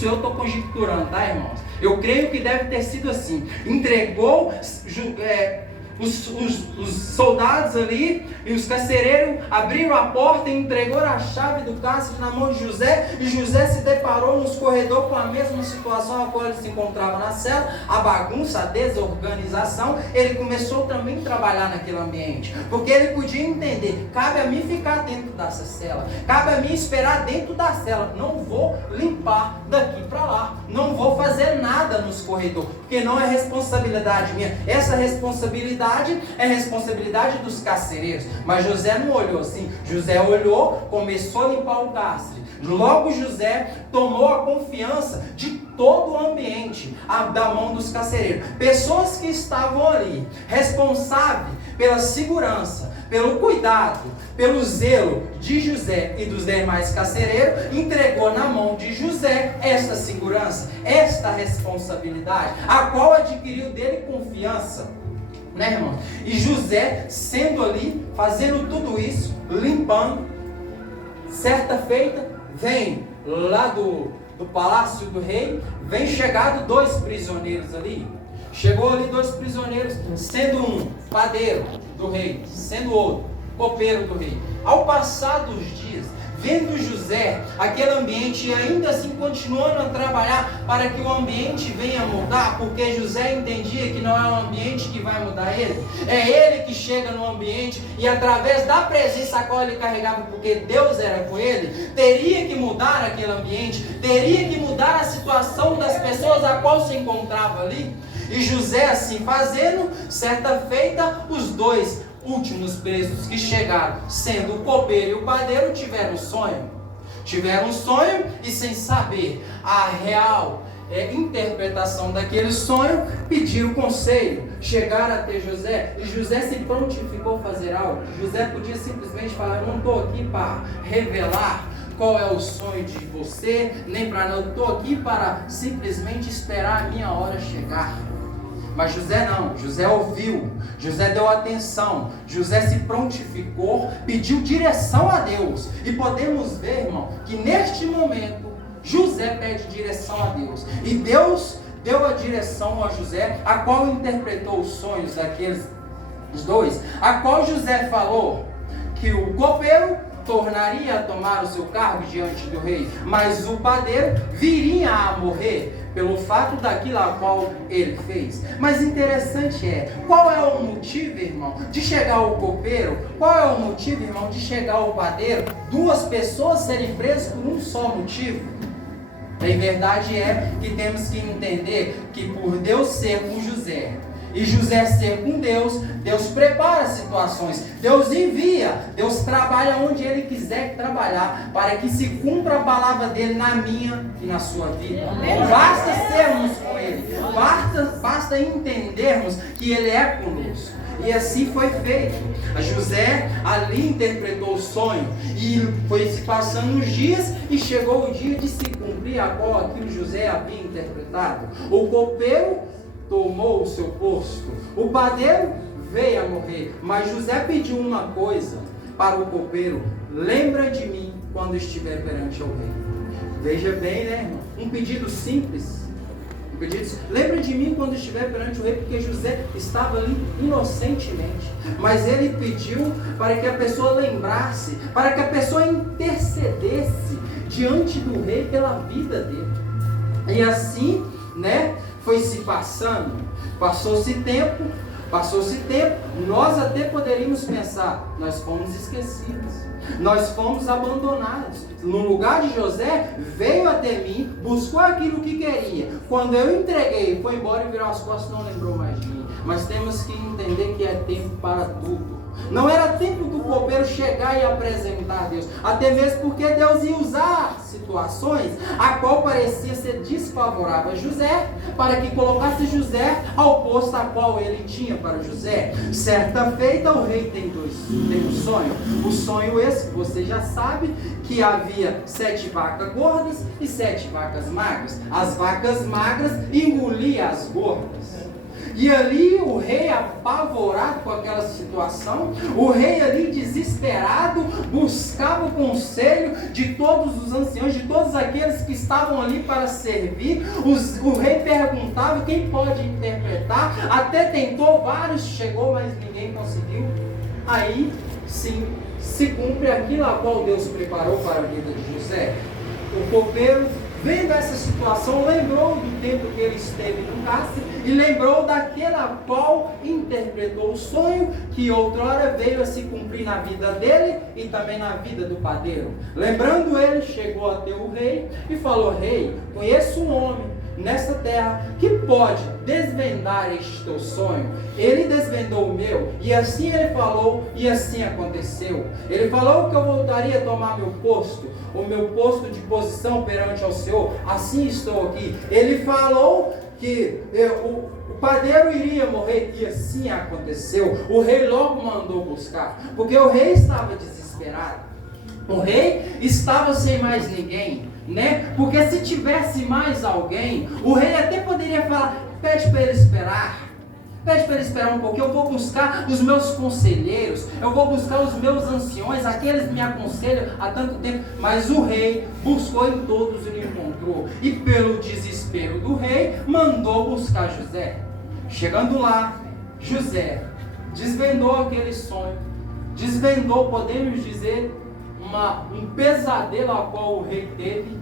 Isso eu estou conjecturando, tá, irmãos? Eu creio que deve ter sido assim. Entregou os soldados ali e os carcereiros abriram a porta e entregou a chave do cárcere na mão de José, e José se deparou nos corredores com a mesma situação a qual ele se encontrava na cela, a bagunça, a desorganização. Ele começou também a trabalhar naquele ambiente, porque ele podia entender, cabe a mim ficar dentro dessa cela, cabe a mim esperar dentro da cela, não vou limpar daqui para lá, não vou fazer nada nos corredores, porque não é responsabilidade minha, essa responsabilidade é responsabilidade dos carcereiros. Mas José não olhou assim. José olhou, começou a limpar o cárcere. Logo José tomou a confiança de todo o ambiente da mão dos carcereiros. Pessoas que estavam ali, responsáveis pela segurança, pelo cuidado, pelo zelo de José e dos demais carcereiros, entregou na mão de José esta segurança, esta responsabilidade, a qual adquiriu dele confiança. Né, irmão? E José, sendo ali, fazendo tudo isso, limpando, certa feita, vem lá do palácio do rei, vem chegado 2 prisioneiros ali. Chegou ali 2 prisioneiros, sendo um padeiro do rei, sendo outro copeiro do rei. Ao passar dos dias, vendo José, aquele ambiente, e ainda assim continuando a trabalhar para que o ambiente venha mudar, porque José entendia que não é o ambiente que vai mudar ele, é ele que chega no ambiente, e através da presença a qual ele carregava, porque Deus era com ele, teria que mudar aquele ambiente, teria que mudar a situação das pessoas a qual se encontrava ali. E José assim fazendo, certa feita, os 2 últimos presos que chegaram, sendo o copeiro e o padeiro, tiveram um sonho. Tiveram um sonho e, sem saber a real interpretação daquele sonho, pediram conselho. Chegaram até José, e José se prontificou a fazer algo. José podia simplesmente falar: eu não estou aqui para revelar qual é o sonho de você, nem para não, eu estou aqui para simplesmente esperar a minha hora chegar. Mas José não, José ouviu, José deu atenção, José se prontificou, pediu direção a Deus. E podemos ver, irmão, que neste momento José pede direção a Deus. E Deus deu a direção a José, a qual interpretou os sonhos daqueles 2, a qual José falou que o copeiro tornaria a tomar o seu cargo diante do rei, mas o padeiro viria a morrer pelo fato daquilo a qual ele fez. Mas interessante é, qual é o motivo, irmão, de chegar o copeiro? Qual é o motivo, irmão, de chegar o padeiro? 2 pessoas serem presas por um só motivo? A verdade é que temos que entender que por Deus ser com José, e José ser com Deus, Deus prepara situações, Deus envia, Deus trabalha onde Ele quiser trabalhar, para que se cumpra a palavra dEle na minha e na sua vida. Basta sermos com Ele, basta entendermos que Ele é conosco. E assim foi feito. José ali interpretou o sonho, e foi se passando os dias, e chegou o dia de se cumprir a qual aquilo José havia interpretado. O copeiro tomou o seu posto, o padeiro veio a morrer, mas José pediu uma coisa para o copeiro: lembra de mim quando estiver perante o rei. Veja bem, né, irmão? Um pedido simples. Lembra de mim quando estiver perante o rei, porque José estava ali inocentemente, mas ele pediu para que a pessoa lembrasse, para que a pessoa intercedesse diante do rei pela vida dele. E assim, né, foi se passando, passou-se tempo, nós até poderíamos pensar, nós fomos esquecidos, nós fomos abandonados. No lugar de José, veio até mim, buscou aquilo que queria. Quando eu entreguei, foi embora e virou as costas, não lembrou mais de mim. Mas temos que entender que é tempo para tudo. Não era tempo do copeiro chegar e apresentar Deus, até mesmo porque Deus ia usar situações a qual parecia ser desfavorável a José, para que colocasse José ao posto a qual ele tinha para José. Certa feita, o rei tem um sonho. O sonho esse, você já sabe, que havia 7 vacas gordas e 7 vacas magras. As vacas magras engoliam as gordas. E ali o rei, apavorado com aquela situação, o rei ali desesperado, buscava o conselho de todos os anciãos, de todos aqueles que estavam ali para servir. O rei perguntava quem pode interpretar, até tentou, vários chegou, mas ninguém conseguiu. Aí sim, se cumpre aquilo a qual Deus preparou para a vida de José. O copeiro, vendo essa situação, lembrou do tempo que ele esteve no cárcere e lembrou daquela qual interpretou o sonho que outrora veio a se cumprir na vida dele e também na vida do padeiro. Lembrando ele, chegou até o rei e falou: rei, conheço um homem nesta terra que pode desvendar este teu sonho. Ele desvendou o meu, e assim ele falou, e assim aconteceu. Ele falou que eu voltaria a tomar meu posto, o meu posto de posição perante ao Senhor. Assim estou aqui. Ele falou que o padeiro iria morrer, e assim aconteceu. O rei logo mandou buscar, porque o rei estava desesperado. O rei estava sem mais ninguém, né? Porque se tivesse mais alguém, o rei até poderia falar: pede para ele esperar. Pede para ele esperar um pouquinho, eu vou buscar os meus conselheiros, eu vou buscar os meus anciões, aqueles que me aconselham há tanto tempo. Mas o rei buscou em todos e não encontrou. E pelo desespero do rei, mandou buscar José. Chegando lá, José desvendou aquele sonho, desvendou, podemos dizer, um pesadelo a qual o rei teve,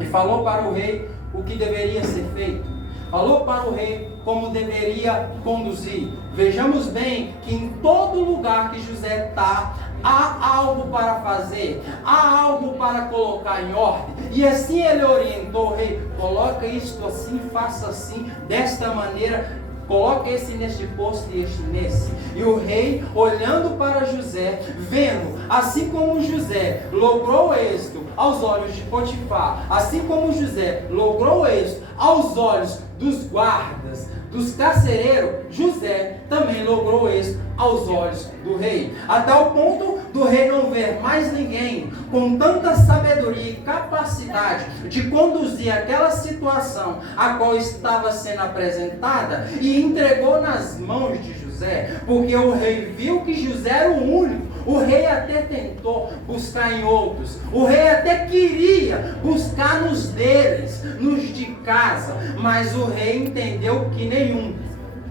e falou para o rei o que deveria ser feito. Falou para o rei como deveria conduzir. Vejamos bem que em todo lugar que José está, há algo para fazer, há algo para colocar em ordem. E assim ele orientou o rei: coloca isto assim, faça assim, desta maneira, coloca esse neste posto e este nesse. E o rei, olhando para José, vendo, assim como José logrou êxito aos olhos de Potifar, assim como José logrou êxito aos olhos dos guardas, dos carcereiros, José também logrou êxito aos olhos do rei. Até o ponto do rei não ver mais ninguém com tanta sabedoria e capacidade de conduzir aquela situação a qual estava sendo apresentada, e entregou nas mãos de José, porque o rei viu que José era o único. O rei até tentou buscar em outros, o rei até queria buscar nos deles, nos de casa, mas o rei entendeu que nenhum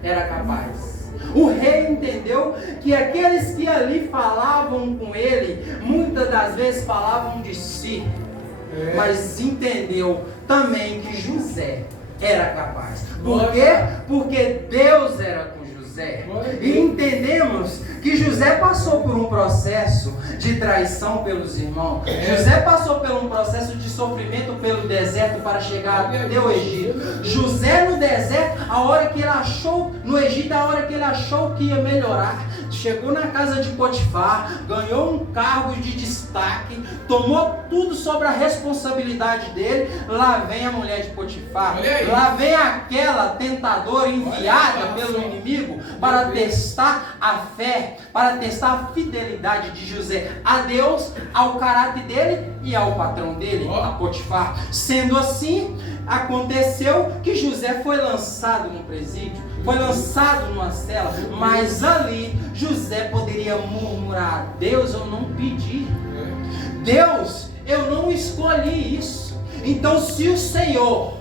era capaz. O rei entendeu que aqueles que ali falavam com ele, muitas das vezes falavam de si, mas entendeu também que José era capaz. Por quê? Porque Deus era com José. E entendemos que José passou por um processo de traição pelos irmãos. José passou por um processo de sofrimento pelo deserto para chegar até o Egito. José no deserto, a hora que ele achou, no Egito, a hora que ele achou que ia melhorar, chegou na casa de Potifar, ganhou um cargo de destaque, tomou tudo sobre a responsabilidade dele. Lá vem a mulher de Potifar, lá vem aquela tentadora enviada pelo inimigo para testar a fé, para testar a fidelidade de José a Deus, ao caráter dele e ao patrão dele, a Potifar. Sendo assim, aconteceu que José foi lançado no presídio, foi lançado numa cela, mas ali José poderia murmurar: Deus, eu não pedi, Deus, eu não escolhi isso. Então, se o Senhor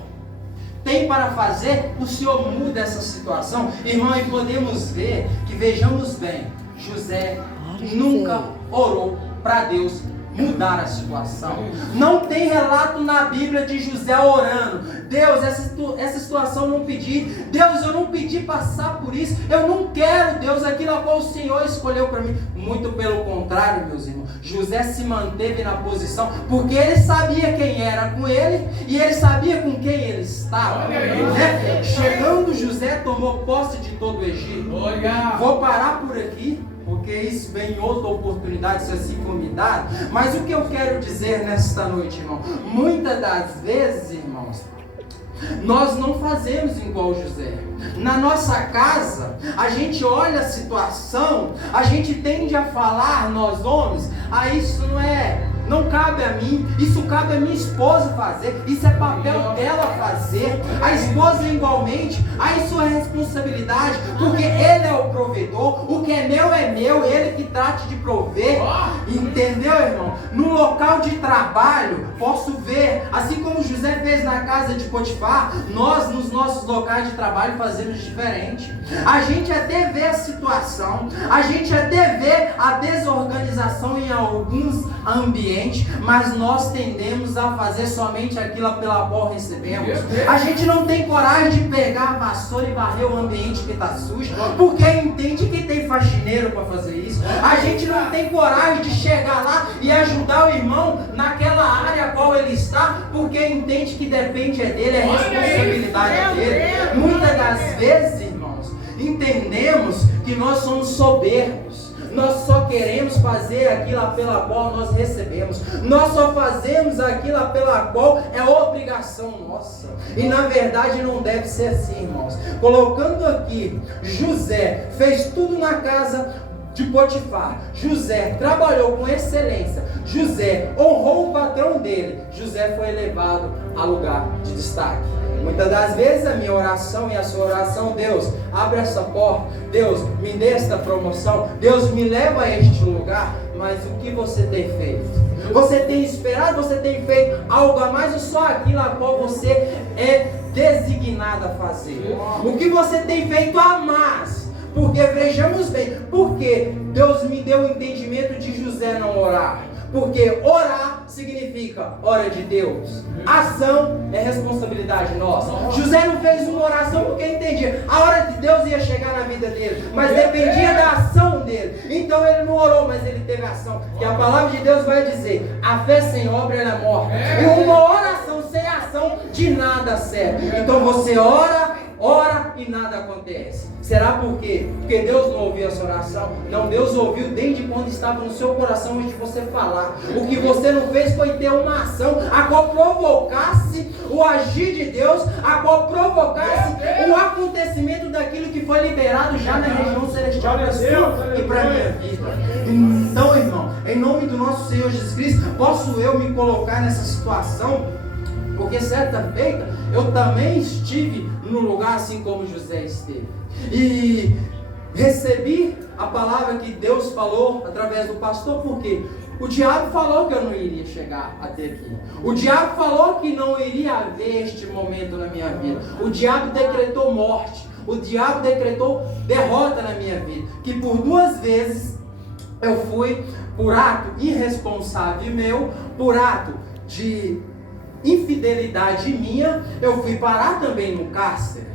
tem para fazer, o Senhor muda essa situação. Irmão, e podemos ver que, vejamos bem, José nunca orou para Deus mudar a situação. Não tem relato na Bíblia de José orando: Deus, essa situação eu não pedi, Deus, eu não pedi passar por isso, eu não quero, Deus, aquilo a qual o Senhor escolheu para mim. Muito pelo contrário, meus irmãos, José se manteve na posição, porque ele sabia quem era com ele, e ele sabia com quem ele estava, né? Chegando José, tomou posse de todo o Egito. Vou parar por aqui, porque isso vem em outra oportunidade, se assim for me dado. Mas o que eu quero dizer nesta noite, irmão, muitas das vezes, irmãos, nós não fazemos igual José. Na nossa casa, a gente olha a situação, a gente tende a falar, nós homens: isso não é não cabe a mim, isso cabe a minha esposa fazer, isso é papel dela fazer. A esposa igualmente, aí sua responsabilidade, porque ele é o provedor, o que é meu, ele que trate de prover. Entendeu, irmão? No local de trabalho, posso ver, assim como José fez na casa de Potifar, nós nos nossos locais de trabalho fazemos diferente. A gente até vê a situação, a gente até vê a desorganização em alguns ambientes, mas nós tendemos a fazer somente aquilo pela qual recebemos. A gente não tem coragem de pegar a vassoura e varrer o ambiente que está sujo, porque entende que tem faxineiro para fazer isso. A gente não tem coragem de chegar lá e ajudar o irmão naquela área a qual ele está, porque entende que depende dele, é responsabilidade dele. Muitas das vezes, irmãos, entendemos que nós somos soberbos. Nós só queremos fazer aquilo pela qual nós recebemos. Nós só fazemos aquilo pela qual é obrigação nossa. E na verdade não deve ser assim, irmãos. Colocando aqui, José fez tudo na casa de Potifar. José trabalhou com excelência. José honrou o patrão dele. José foi elevado a lugar de destaque. Muitas das vezes a minha oração e a sua oração: Deus, abre essa porta, Deus, me dê esta promoção, Deus, me leva a este lugar. Mas o que você tem feito? Você tem esperado, você tem feito algo a mais ou só aquilo a qual você é designado a fazer? O que você tem feito a mais? Porque vejamos bem, porque Deus me deu o entendimento de José não orar. Porque orar significa hora de Deus. Ação é responsabilidade nossa. José não fez uma oração porque entendia a hora de Deus ia chegar na vida dele, mas dependia da ação dele. Então ele não orou, mas ele teve ação. E a palavra de Deus vai dizer: a fé sem obra ela é morta. E uma oração sem ação de nada serve. Então você ora e nada acontece. Será por quê? Porque Deus não ouviu essa oração? Não, Deus ouviu desde quando estava no seu coração antes de você falar. O que você não fez foi ter uma ação a qual provocasse o agir de Deus, a qual provocasse o acontecimento daquilo que foi liberado já na região celestial para sua e para a minha vida. Então, irmão, em nome do nosso Senhor Jesus Cristo, posso eu me colocar nessa situação? Porque certa feita eu também estive no lugar assim como José esteve. E recebi a palavra que Deus falou através do pastor, porque o diabo falou que eu não iria chegar até aqui. O diabo falou que não iria haver este momento na minha vida. O diabo decretou morte. O diabo decretou derrota na minha vida. Que por 2 vezes eu fui, por ato irresponsável meu, por ato de infidelidade minha, eu fui parar também no cárcere.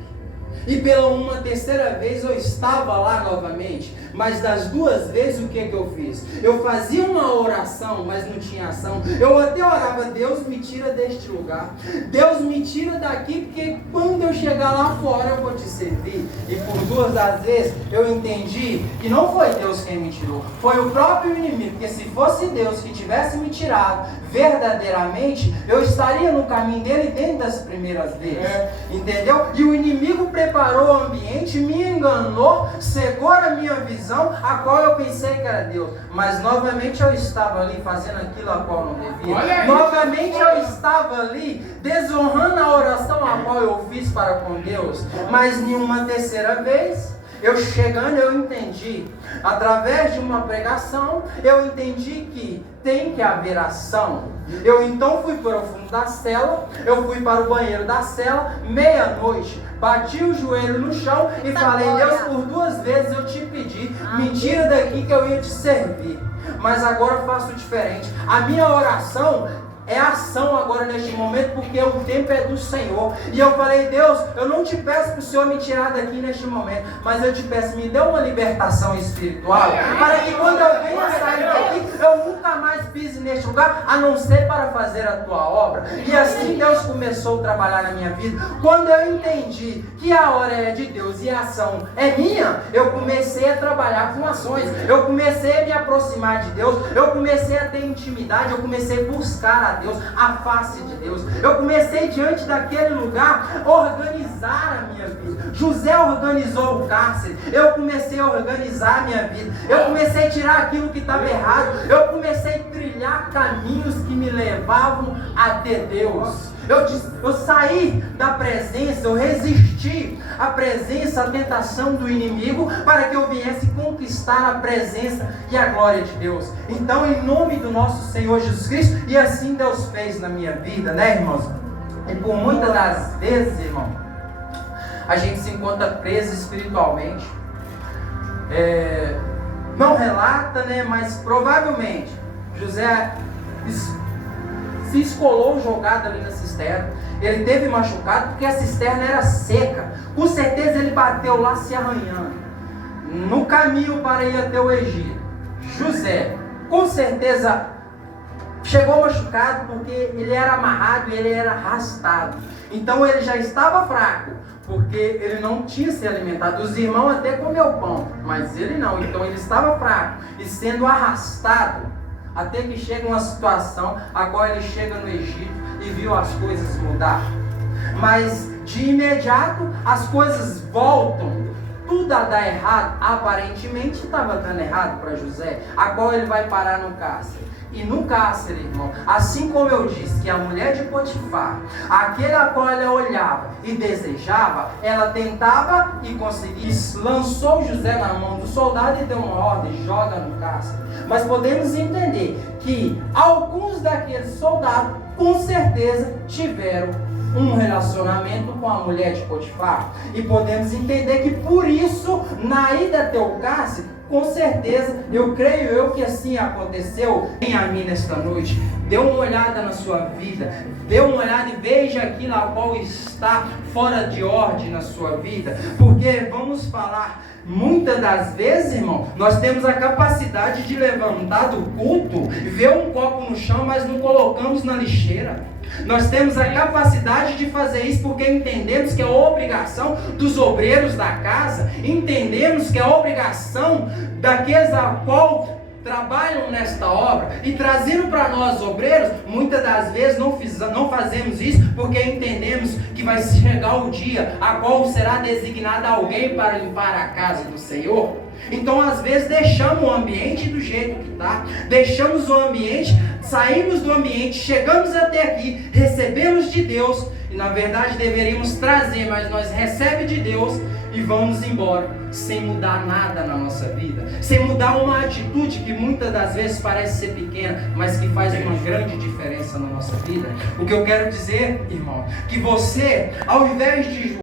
E pela uma terceira vez eu estava lá novamente. Mas das 2 vezes o que eu fiz? Eu fazia uma oração, mas não tinha ação. Eu até orava: Deus me tira deste lugar, Deus me tira daqui, porque quando eu chegar lá fora eu vou te servir. E por 2 das vezes eu entendi que não foi Deus quem me tirou, foi o próprio inimigo. Porque se fosse Deus que tivesse me tirado verdadeiramente, eu estaria no caminho dele desde das primeiras vezes. Entendeu? E o inimigo preparou o ambiente, me enganou, cegou a minha visão, a qual eu pensei que era Deus. Mas novamente eu estava ali fazendo aquilo a qual não devia. Novamente eu estava ali desonrando a oração a qual eu fiz para com Deus. Mas nenhuma terceira vez, eu chegando, eu entendi, através de uma pregação, eu entendi que tem que haver ação. Eu então fui para o fundo da cela, eu fui para o banheiro da cela, meia-noite, bati o joelho no chão e falei: Deus, por 2 vezes eu te pedi, me tira daqui que eu ia te servir. Mas agora eu faço diferente. A minha oração é ação agora neste momento, porque o tempo é do Senhor. E eu falei: Deus, eu não te peço para o Senhor me tirar daqui neste momento, mas eu te peço, me dê uma libertação espiritual, para que quando eu venha sair daqui, eu nunca mais pise neste lugar, a não ser para fazer a tua obra. E assim Deus começou a trabalhar na minha vida. Quando eu entendi que a hora é de Deus e a ação é minha, eu comecei a trabalhar com ações, eu comecei a me aproximar de Deus, eu comecei a ter intimidade, eu comecei a buscar a Deus, a face de Deus. Eu comecei diante daquele lugar organizar a minha vida. José organizou o cárcere, eu comecei a organizar a minha vida. Eu comecei a tirar aquilo que estava errado, eu comecei a trilhar trilhar caminhos que me levavam até Deus. Eu saí da presença, eu resisti à presença, à tentação do inimigo, para que eu viesse conquistar a presença e a glória de Deus. Então, em nome do nosso Senhor Jesus Cristo, e assim Deus fez na minha vida, né, irmãos? E por muitas das vezes, irmão, a gente se encontra preso espiritualmente. Não relata, né, mas provavelmente José se escolou jogado ali na cisterna. Ele teve machucado porque a cisterna era seca. Com certeza ele bateu lá se arranhando no caminho para ir até o Egito. José, com certeza, chegou machucado porque ele era amarrado e ele era arrastado. Então ele já estava fraco, porque ele não tinha se alimentado. Os irmãos até comeu pão, mas ele não. Então ele estava fraco e sendo arrastado, até que chega uma situação a qual ele chega no Egito e viu as coisas mudar. Mas de imediato as coisas voltam, tudo a dar errado. Aparentemente estava dando errado para José, a qual ele vai parar no cárcere. E no cárcere, irmão, assim como eu disse que a mulher de Potifar, aquele a qual ela olhava e desejava, ela tentava e conseguia. Lançou José na mão do soldado e deu uma ordem: joga no cárcere. Mas podemos entender que alguns daqueles soldados com certeza tiveram um relacionamento com a mulher de Potifar. E podemos entender que por isso, na ida até o cárcere, com certeza, eu creio que assim aconteceu. Vem a mim nesta noite, dê uma olhada na sua vida, dê uma olhada e veja aquilo a qual está fora de ordem na sua vida. Porque vamos falar, muitas das vezes, irmão, nós temos a capacidade de levantar do culto, ver um copo no chão, mas não colocamos na lixeira. Nós temos a capacidade de fazer isso porque entendemos que é obrigação dos obreiros da casa, entendemos que é obrigação daqueles a qual trabalham nesta obra, e trazendo para nós obreiros, muitas das vezes não fazemos isso porque entendemos que vai chegar o dia a qual será designado alguém para limpar a casa do Senhor. Então às vezes deixamos o ambiente do jeito que está, deixamos o ambiente, saímos do ambiente, chegamos até aqui, recebemos de Deus, e na verdade deveríamos trazer, mas nós recebemos de Deus e vamos embora, sem mudar nada na nossa vida, sem mudar uma atitude que muitas das vezes parece ser pequena, mas que faz uma grande diferença na nossa vida. O que eu quero dizer, irmão, que você, ao invés de